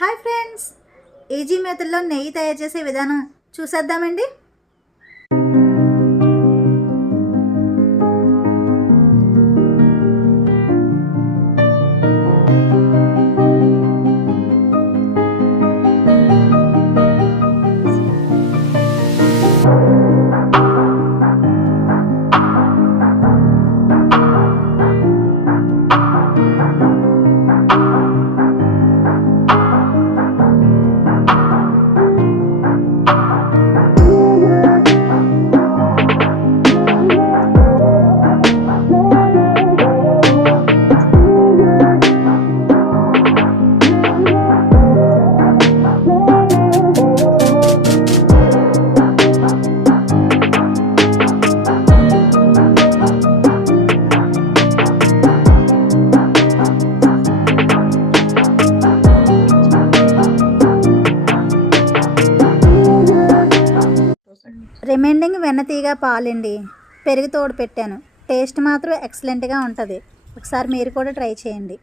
Hi friends easy మెథడ్లో నెయ్యి తయారు చేసే విధానం చూసేద్దామండి. రిమైండింగ్ వెన్నతీగ పాలండి. పెరుగు తోడు పెట్టాను. టేస్ట్ మాత్రం ఎక్సలెంట్గా ఉంటుంది. ఒకసారి మీరు కూడా ట్రై చేయండి.